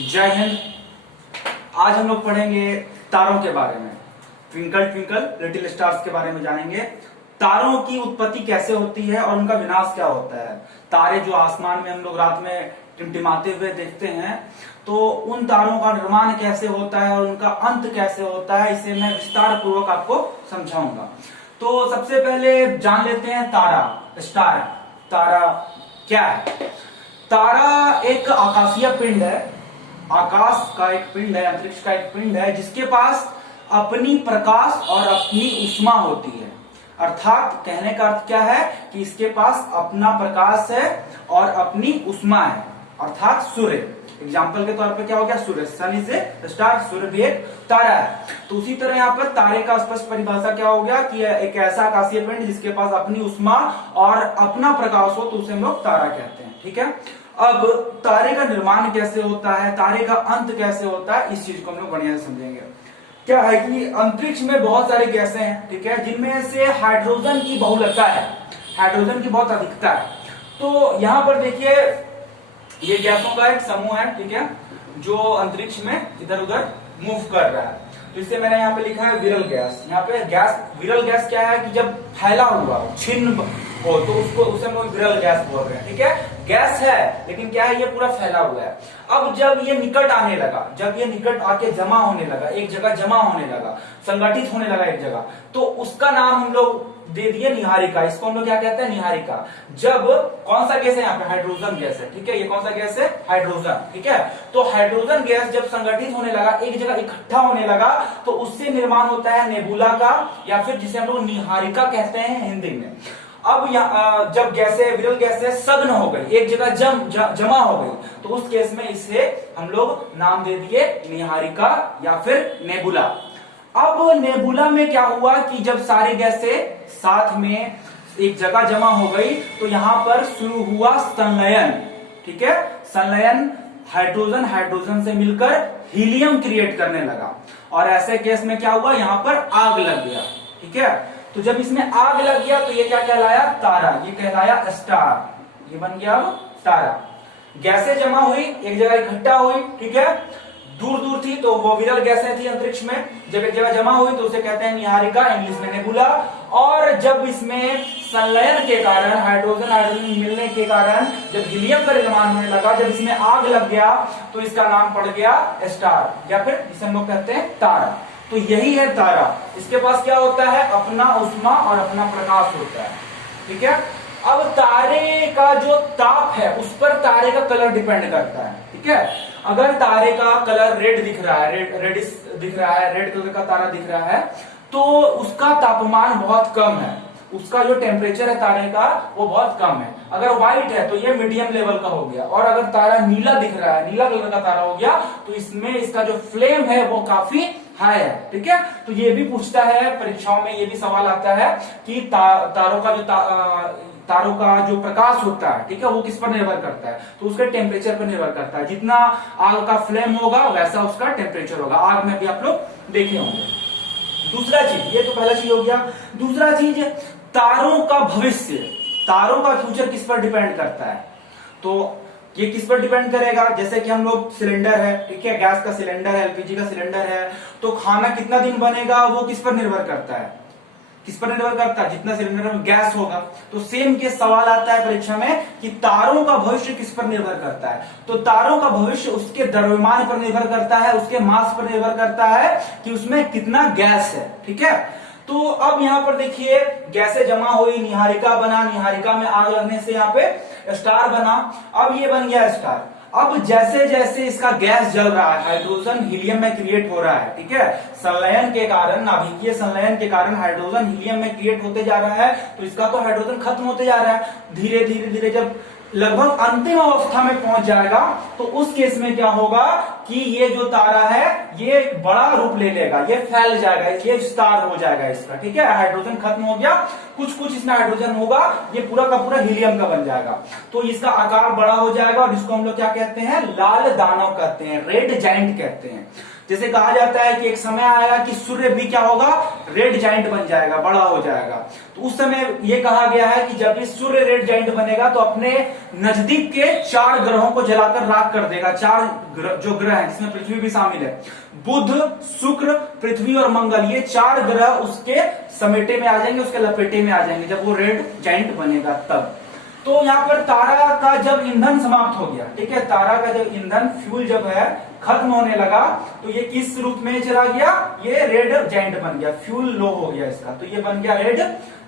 जय हिंद। आज हम लोग पढ़ेंगे तारों के बारे में। ट्विंकल ट्विंकल लिटिल स्टार्स के बारे में जानेंगे। तारों की उत्पत्ति कैसे होती है और उनका विनाश क्या होता है। तारे जो आसमान में हम लोग रात में टिमटिमाते हुए देखते हैं, तो उन तारों का निर्माण कैसे होता है और उनका अंत कैसे होता है, इसे मैं विस्तार पूर्वक आपको समझाऊंगा। तो सबसे पहले जान लेते हैं तारा, स्टार। तारा क्या है? तारा एक आकाशीय पिंड है, आकाश का एक पिंड है, अंतरिक्ष का एक पिंड है, जिसके पास अपनी प्रकाश और अपनी ऊष्मा होती है। अर्थात कहने का अर्थ क्या है कि इसके पास अपना प्रकाश है और अपनी ऊष्मा है, अर्थात सूर्य। एग्जाम्पल के तौर पे क्या हो गया? सूर्य। सन इज ए स्टार, सूर्य भी एक तारा है। तो उसी तरह यहाँ पर तारे का स्पष्ट परिभाषा क्या हो गया कि एक ऐसा आकाशीय पिंड जिसके पास अपनी ऊष्मा और अपना प्रकाश हो, तो उसे हम लोग तारा कहते हैं। ठीक है। अब तारे का निर्माण कैसे होता है, तारे का अंत कैसे होता है, इस चीज को हम लोग बढ़िया से समझेंगे। क्या है कि अंतरिक्ष में बहुत सारे गैसें हैं, ठीक है, जिनमें से हाइड्रोजन की बहुलता है, हाइड्रोजन की बहुत अधिकता है। तो यहाँ पर देखिए, ये गैसों का एक समूह है, ठीक है, जो अंतरिक्ष में इधर उधर मूव कर रहा है। तो इससे मैंने यहाँ पे लिखा है विरल गैस। यहाँ पे गैस, विरल गैस क्या है कि जब फैला हुआ छिन्न हो तो उसको उसे हम लोग विरल गैस बोल रहे हैं। ठीक है, गैस है लेकिन क्या है, ये पूरा फैला हुआ है। अब जब ये निकट आने लगा, जब ये निकट आके जमा होने लगा, एक जगह जमा होने लगा, संगठित होने लगा एक जगह, तो उसका नाम हम लोग दे दिए निहारिका। इसको हम लोग क्या कहते हैं? निहारिका। जब कौन सा गैस है यहाँ पे? हाइड्रोजन गैस है। ठीक है, ये कौन सा गैस है? हाइड्रोजन। ठीक है, तो हाइड्रोजन गैस जब संगठित होने लगा, एक जगह इकट्ठा होने लगा, तो उससे निर्माण होता है नेबुला का, या फिर जिसे हम लोग निहारिका कहते हैं हिंदी में। अब जब गैसें, विरल गैसें सघन हो गई, एक जगह जमा हो गई, तो उस केस में इसे हम लोग नाम दे दिए निहारिका या फिर नेबुला। अब नेबुला में क्या हुआ कि जब सारी गैसें साथ में एक जगह जमा हो गई, तो यहां पर शुरू हुआ संलयन। ठीक है, संलयन, हाइड्रोजन हाइड्रोजन से मिलकर हीलियम क्रिएट करने लगा, और ऐसे केस में क्या हुआ? यहां पर आग लग गया। ठीक है, तो जब इसमें आग लग गया तो ये क्या कहलाया? तारा। ये कहलाया स्टार, ये बन गया अब तारा। गैसें जमा हुई, एक जगह इकट्ठा हुई, ठीक है, दूर दूर थी तो वो विरल गैसें थी अंतरिक्ष में, जब एक जगह जमा हुई तो उसे कहते हैं निहारिका, इंग्लिश में नेबुला। और जब इसमें संलयन के कारण, हाइड्रोजन हाइड्रोजन मिलने के कारण जब हीलियम का निर्माण होने लगा, जब इसमें आग लग गया, तो इसका नाम पड़ गया स्टार, या फिर जिसे हम लोग कहते हैं तारा। तो यही है तारा। इसके पास क्या होता है? अपना ऊष्मा और अपना प्रकाश होता है। ठीक है, अब तारे का जो ताप है उस पर तारे का कलर डिपेंड करता है। ठीक है, अगर तारे का कलर रेड दिख रहा है, रेडिश दिख रहा है, रेड कलर का तारा दिख रहा है, तो उसका तापमान बहुत कम है, उसका जो टेम्परेचर है तारे का वो बहुत कम है। अगर व्हाइट है तो ये मीडियम लेवल का हो गया, और अगर तारा नीला दिख रहा है, नीला कलर का तारा हो गया, तो इसमें इसका जो फ्लेम है वो काफी हाई है। ठीक है, तो ये भी पूछता है परीक्षाओं में, ये भी सवाल आता है कि तारों का जो तारों का जो प्रकाश होता है, ठीक है, वो किस पर निर्भर करता है? तो उसके टेम्परेचर पर निर्भर करता है। जितना आग का फ्लेम होगा वैसा उसका टेम्परेचर होगा। आग में भी आप लोग देखे होंगे। दूसरा चीज, ये तो पहला चीज हो गया। दूसरा चीज, तारों का भविष्य, तारों का फ्यूचर किस पर डिपेंड करता है? तो ये किस पर डिपेंड करेगा? जैसे कि हम लोग सिलेंडर है, ठीक है, गैस का सिलेंडर है, एलपीजी का सिलेंडर है, तो खाना कितना दिन बनेगा वो किस पर निर्भर करता है? किस पर निर्भर करता है? जितना सिलेंडर में गैस होगा। तो सेम के सवाल आता है परीक्षा में कि तारों का भविष्य किस पर निर्भर करता है? तो तारों का भविष्य उसके द्रव्यमान पर निर्भर करता है, उसके मास पर निर्भर करता है कि उसमें कितना गैस है। ठीक है, तो अब यहाँ पर देखिए, गैसें जमा हुई, निहारिका बना, निहारिका में आग लगने से यहाँ पे स्टार बना। अब ये बन गया स्टार। अब जैसे जैसे इसका गैस जल रहा है, हाइड्रोजन हीलियम में क्रिएट हो रहा है, ठीक है, संलयन के कारण, नाभिकीय संलयन के कारण हाइड्रोजन हीलियम में क्रिएट होते जा रहा है, तो इसका तो हाइड्रोजन खत्म होते जा रहा है। धीरे धीरे धीरे जब लगभग अंतिम अवस्था में पहुंच जाएगा, तो उस केस में क्या होगा कि ये जो तारा है ये बड़ा रूप ले लेगा, ये फैल जाएगा, ये स्टार हो जाएगा इसका। ठीक है, हाइड्रोजन खत्म हो गया, कुछ कुछ इसमें हाइड्रोजन होगा, ये पूरा का पूरा हीलियम का बन जाएगा, तो इसका आकार बड़ा हो जाएगा, और इसको हम लोग क्या कहते हैं? लाल दानव कहते हैं, रेड जाइंट कहते हैं। जैसे कहा जाता है कि एक समय आएगा कि सूर्य भी क्या होगा, रेड जाइंट बन जाएगा, बड़ा हो जाएगा। तो उस समय ये कहा गया है कि जब भी सूर्य रेड जाइंट बनेगा तो अपने नजदीक के 4 ग्रहों को जलाकर राख कर देगा। 4 जो ग्रह हैं जिसमें पृथ्वी भी शामिल है, बुध, शुक्र, पृथ्वी और मंगल, ये 4 ग्रह उसके समेटे में आ जाएंगे, उसके लपेटे में आ जाएंगे जब वो रेड जाइंट बनेगा तब। तो यहाँ पर तारा का जब ईंधन समाप्त हो गया, ठीक है, तारा का जब ईंधन फ्यूल जब है खत्म होने लगा तो ये किस रूप में चला गया, ये रेड जाइंट बन गया, फ्यूल लो हो गया इसका, तो ये बन गया रेड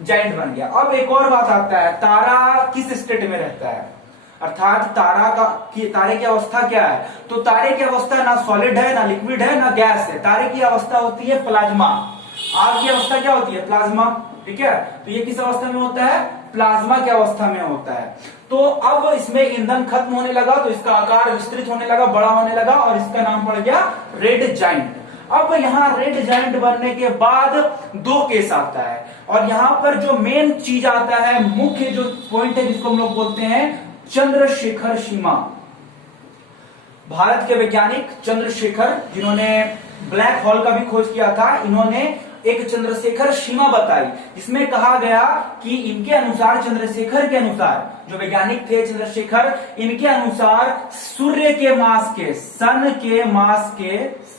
जाइंट बन गया। अब एक और बात आता है, तारा किस स्टेट में रहता है, अर्थात तारे की अवस्था क्या है। तो तारे की अवस्था ना सॉलिड है, ना लिक्विड है, ना गैस है। तारे की अवस्था होती है प्लाज्मा। आग की अवस्था क्या होती है, प्लाज्मा, ठीक है। तो ये किस अवस्था में होता है, प्लाज्मा की अवस्था में होता है। तो अब इसमें ईंधन खत्म होने लगा तो इसका आकार विस्तृत होने लगा, बड़ा होने लगा और इसका नाम पड़ गया रेड जाइंट। अब यहाँ रेड जाइंट बनने के बाद 2 केस आता है और यहाँ पर जो मेन चीज आता है, मुख्य जो पॉइंट है जिसको हम लोग बोलते हैं चंद्रशेखर सीमा। भारत के वैज्ञानिक चंद्रशेखर, जिन्होंने ब्लैक होल का भी खोज किया था, इन्होंने एक चंद्रशेखर सीमा बताई जिसमें कहा गया कि इनके अनुसार, चंद्रशेखर के अनुसार, जो वैज्ञानिक थे चंद्रशेखर, इनके अनुसार सूर्य के मास के,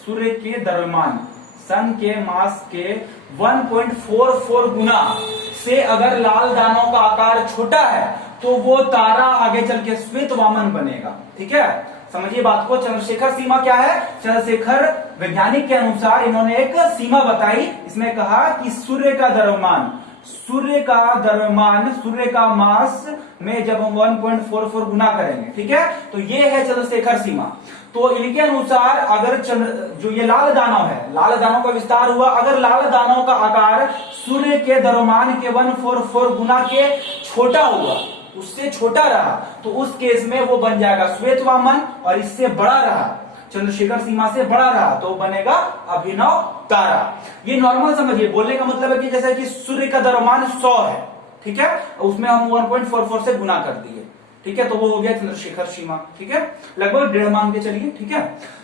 सूर्य के द्रव्यमान, सन के मास के 1.44 गुना से अगर लाल दानों का आकार छोटा है तो वो तारा आगे चल के श्वेत वामन बनेगा, ठीक है। समझिए बात को, चंद्रशेखर सीमा क्या है, चंद्रशेखर वैज्ञानिक के अनुसार इन्होंने एक सीमा बताई, इसमें कहा कि सूर्य का द्रव्यमान, सूर्य का मास में जब हम 1.44 गुना करेंगे, ठीक है, तो ये है चंद्रशेखर सीमा। तो इनके अनुसार अगर जो ये लाल दानव है, लाल दानव का विस्तार हुआ, अगर लाल दानव का आकार सूर्य के द्रव्यमान के 144 गुना के छोटा हुआ, उससे छोटा रहा, तो उस केस में वो बन जाएगा श्वेत वामन, और इससे बड़ा रहा, चंद्रशेखर सीमा से बड़ा रहा, तो बनेगा अभिनव तारा। ये नॉर्मल समझिए, बोलने का मतलब है कि जैसे कि सूर्य का द्रव्यमान 100 है, ठीक है, उसमें हम 1.44 से गुना कर दिए, ठीक है, तो वो हो गया चंद्रशेखर सीमा, ठीक है, लगभग 1.5 मान के चलिए, ठीक है।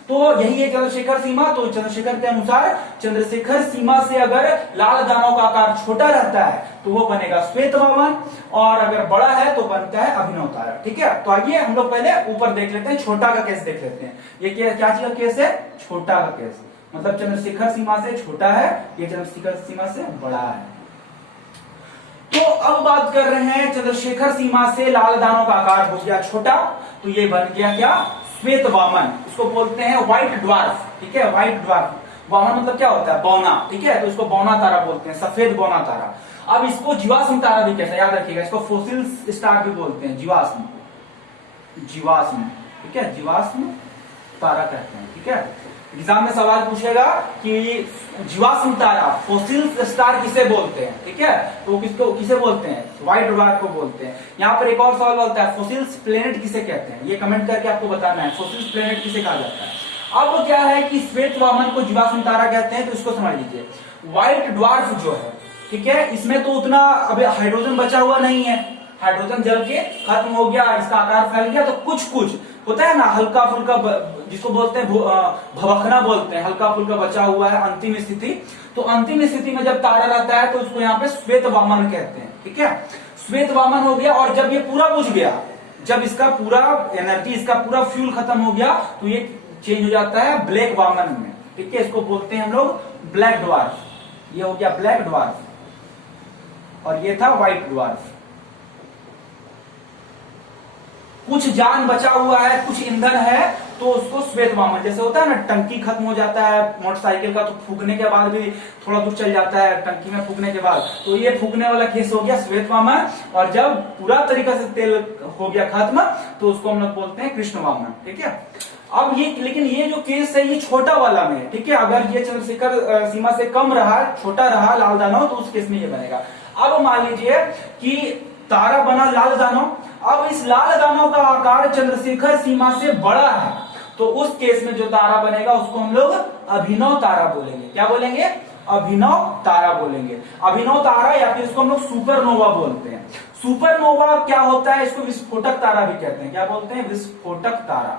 तो यही है चंद्रशेखर सीमा। तो चंद्रशेखर के अनुसार चंद्रशेखर सीमा से अगर लाल दानों का आकार छोटा रहता है तो वो बनेगा श्वेत वामन, और अगर बड़ा है तो बनता है अभिनव तारा, ठीक है। तो आइए हम लोग पहले ऊपर देख लेते हैं, छोटा का केस देख लेते हैं। ये क्या चीज का केस है, छोटा का केस, मतलब चंद्रशेखर सीमा से छोटा है, ये चंद्रशेखर सीमा से बड़ा है। तो अब बात कर रहे हैं चंद्रशेखर सीमा से लाल दानों का आकार हो गया छोटा, तो ये बन गया क्या, श्वेत वामन। इसको बोलते हैं व्हाइट ड्वार्फ, ठीक है, व्हाइट ड्वार्फ। वामन मतलब क्या होता है, बौना, ठीक है, तो इसको बौना तारा बोलते हैं, सफेद बौना तारा। अब इसको जीवाश्म तारा भी कहते हैं, याद रखिएगा, इसको फोसिल स्टार भी बोलते हैं, जीवाश्म, ठीक है, जीवाश्म तारा कहते हैं, ठीक है। एग्जाम में सवाल पूछेगा कि जीवाश्म तारा, फोसिल स्टार किसे बोलते हैं, ठीक है, तो किसको किसे बोलते हैं, व्हाइट ड्वार्फ को बोलते हैं। यहाँ पर एक और सवाल बोलता है, फोसिल प्लेनेट किसे कहते हैं, ये कमेंट करके आपको बताना है, फोसिल प्लेनेट किसे कहा जाता है। अब क्या है कि श्वेत वामन को जीवाश्म तारा कहते हैं, तो इसको समझ लीजिए। व्हाइट ड्वार्फ जो है, ठीक है, इसमें तो उतना अभी हाइड्रोजन बचा हुआ नहीं है, हाइड्रोजन जल के खत्म हो गया, इसका आकार फैल गया, तो कुछ होता है ना हल्का फुल्का, जिसको बोलते हैं भवखना बोलते हैं, हल्का फुल्का बचा हुआ है अंतिम स्थिति। तो अंतिम स्थिति में जब तारा रहता है तो उसको यहाँ पे श्वेत वामन कहते हैं, ठीक है, श्वेत वामन हो गया। और जब ये पूरा बुझ गया, जब इसका पूरा एनर्जी, इसका पूरा फ्यूल खत्म हो गया, तो ये चेंज हो जाता है ब्लैक वामन में, ठीक है, इसको बोलते हैं हम लोग ब्लैक ड्वार्फ। ये हो गया ब्लैक ड्वार्फ और ये था व्हाइट ड्वार्फ। कुछ जान बचा हुआ है, कुछ ईंधन है, तो उसको श्वेत वामन, जैसे होता है ना टंकी खत्म हो जाता है मोटरसाइकिल का, तो फूकने के बाद भी थोड़ा दूर चल जाता है टंकी में फूकने के बाद, तो ये फूकने वाला केस हो गया श्वेत वामन। और जब पूरा तरीका से तेल हो गया खत्म तो उसको हम लोग बोलते हैं कृष्ण वामन, ठीक है। अब ये, लेकिन ये जो केस है ये छोटा वाला में, ठीक है, अगर ये चंद्रशेखर सीमा से कम रहा, छोटा रहा लाल दानव, तो उस केस में ये बनेगा। अब मान लीजिए कि तारा बना लाल दानव, अब इस लाल दानव का आकार चंद्रशेखर सीमा से बड़ा है, तो उस केस में जो तारा बनेगा उसको हम लोग अभिनव तारा बोलेंगे। क्या बोलेंगे, अभिनव तारा बोलेंगे। अभिनव तारा, या फिर इसको हम लोग सुपरनोवा बोलते हैं। सुपरनोवा क्या होता है, इसको विस्फोटक तारा भी कहते हैं। क्या बोलते हैं, विस्फोटक तारा,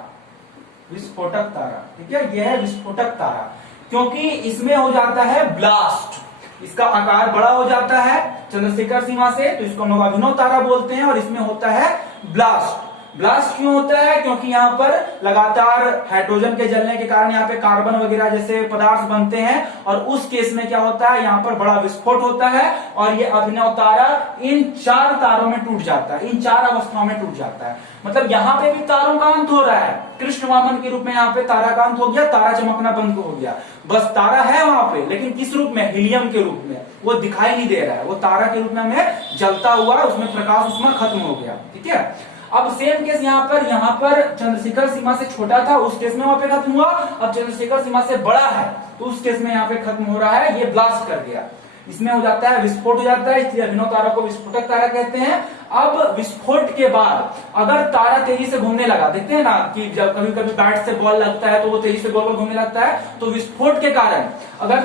विस्फोटक तारा, ठीक है, यह है विस्फोटक तारा, क्योंकि इसमें हो जाता है ब्लास्ट, इसका आकार बड़ा हो जाता है चंद्रशेखर सीमा से, तो इसको हम लोग अभिनव तारा बोलते हैं, और इसमें होता है ब्लास्ट। ब्लास्ट क्यों होता है? क्योंकि यहाँ पर लगातार हाइड्रोजन के जलने के कारण यहाँ पे कार्बन वगैरह जैसे पदार्थ बनते हैं, और उस केस में क्या होता है, यहाँ पर बड़ा विस्फोट होता है, और ये अभिनव तारा इन 4 तारों में टूट जाता है, इन 4 अवस्थाओं में टूट जाता है। मतलब यहाँ पे भी तारों का अंत हो रहा है, कृष्ण वामन के रूप में यहाँ पे तारा का अंत हो गया, तारा चमकना बंद हो गया, बस तारा है वहां पे, लेकिन किस रूप में? हीलियम के रूप में, वो दिखाई नहीं दे रहा है, वो तारा के रूप में हमें जलता हुआ, उसमें प्रकाश उसमें खत्म हो गया, ठीक है। अब सेम केस यहाँ पर चंद्रशेखर सीमा से छोटा था, उस केस में वहां पे खत्म हुआ, अब चंद्रशेखर सीमा से बड़ा है, तो उस केस में यहाँ पे खत्म हो रहा है, ये ब्लास्ट कर गया, इसमें हो जाता है विस्फोट हो जाता है, इसलिए अभिनव तारा को विस्फोटक तारा कहते हैं। अब विस्फोट के बाद अगर तारा तेजी से घूमने लगा, देखते हैं ना कि जब कभी कभी बैट से बॉल लगता है तो वो तेजी से गोल गोल घूमने लगता है, तो विस्फोट के कारण अगर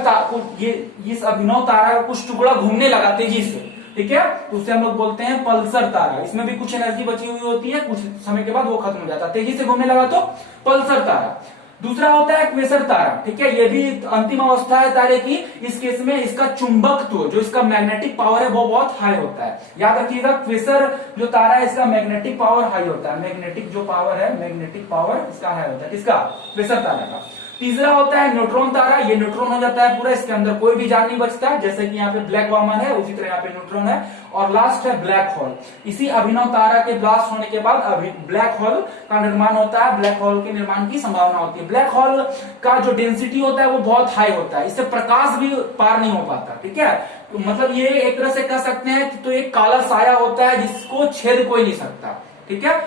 ये इस अभिनव तारा का कुछ टुकड़ा घूमने लगा तेजी से, ठीक है, तो उसे हम लोग बोलते हैं पल्सर तारा। इसमें भी कुछ एनर्जी बची हुई होती है, कुछ समय के बाद वो खत्म हो जाता है, तेजी से घूमने लगा तो पल्सर तारा। दूसरा होता है क्वेसर तारा, ठीक है, ये भी अंतिम अवस्था है तारे की, इस केस में इसका चुंबकत्व, जो इसका मैग्नेटिक पावर है वो बहुत हाई होता है। याद रखिएगा, क्वेसर जो तारा है इसका मैग्नेटिक पावर हाई होता है, मैग्नेटिक जो पावर है, मैग्नेटिक पावर इसका हाई होता है, किसका? क्वेसर तारा का। तीसरा होता है न्यूट्रॉन तारा, ये न्यूट्रॉन हो जाता है पूरा, इसके अंदर कोई भी जान नहीं बचता, जैसे कि यहाँ पे ब्लैक वामन है उसी तरह यहाँ पे न्यूट्रॉन है। और लास्ट है ब्लैक होल। इसी अभिनव तारा के ब्लास्ट होने के बाद ब्लैक होल का निर्माण होता है, ब्लैक होल के निर्माण की संभावना होती है। ब्लैक होल का जो डेंसिटी होता है वो बहुत हाई होता है, इससे प्रकाश भी पार नहीं हो पाता, ठीक है, तो मतलब ये एक तरह से कह सकते हैं कि तो एक काला साया होता है जिसको छेद कोई नहीं सकता, ठीक है।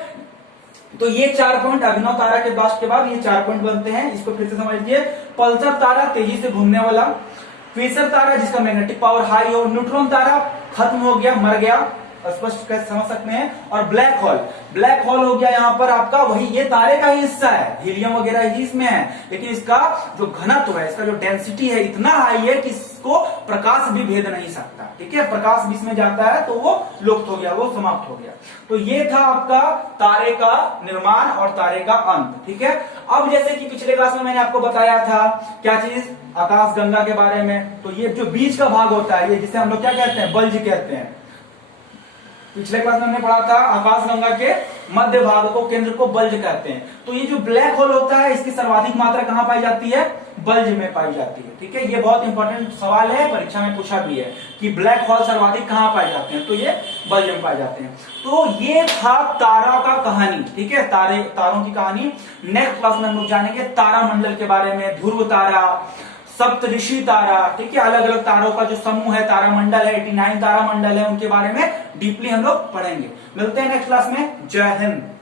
तो ये 4 पॉइंट अभिनव तारा के ब्लास्ट के बाद ये 4 पॉइंट बनते हैं, इसको फिर से समझिए। पल्सर तारा तेजी से घूमने वाला, क्वेसर तारा जिसका मैग्नेटिक पावर हाई हो, न्यूट्रॉन तारा खत्म हो गया, मर गया, स्पष्ट कैसे समझ सकते हैं। और ब्लैक होल, ब्लैक होल हो गया यहाँ पर आपका वही, ये तारे का ही हिस्सा है, हीलियम वगैरह ही इसमें है, लेकिन इसका जो घनत्व है, इसका जो डेंसिटी है इतना हाई है कि इसको प्रकाश भी भेद नहीं सकता, ठीक है, प्रकाश भी इसमें जाता है तो वो लुप्त हो गया, वो समाप्त हो गया। तो ये था आपका तारे का निर्माण और तारे का अंत, ठीक है। अब जैसे कि पिछले क्लास में मैंने आपको बताया था क्या चीज, आकाश गंगा के बारे में, तो ये जो बीच का भाग होता है, ये जिसे हम लोग क्या कहते हैं, बल्ज कहते हैं। पिछले क्लास में हमने पढ़ा था आकाश गंगा के मध्य भाग को, केंद्र को बल्ज कहते हैं। तो ये जो ब्लैक होल होता है इसकी सर्वाधिक मात्रा कहां पाई जाती है? बल्ज में पाई जाती है, ठीक है। ये बहुत इंपॉर्टेंट सवाल है, परीक्षा में पूछा भी है कि ब्लैक होल सर्वाधिक कहां पाए जाते हैं, तो ये बल्ज में पाए जाते हैं। तो ये था तारा का कहानी, ठीक है, तारों की कहानी। नेक्स्ट क्लास में हम लोग जानेंगे तारा मंडल के बारे में, ध्रुव तारा, सप्तऋषि तारा, ठीक है, अलग अलग तारों का जो समूह है, तारा मंडल है, 89 तारा मंडल है, उनके बारे में डीपली हम लोग पढ़ेंगे। मिलते हैं नेक्स्ट क्लास में। जय हिंद।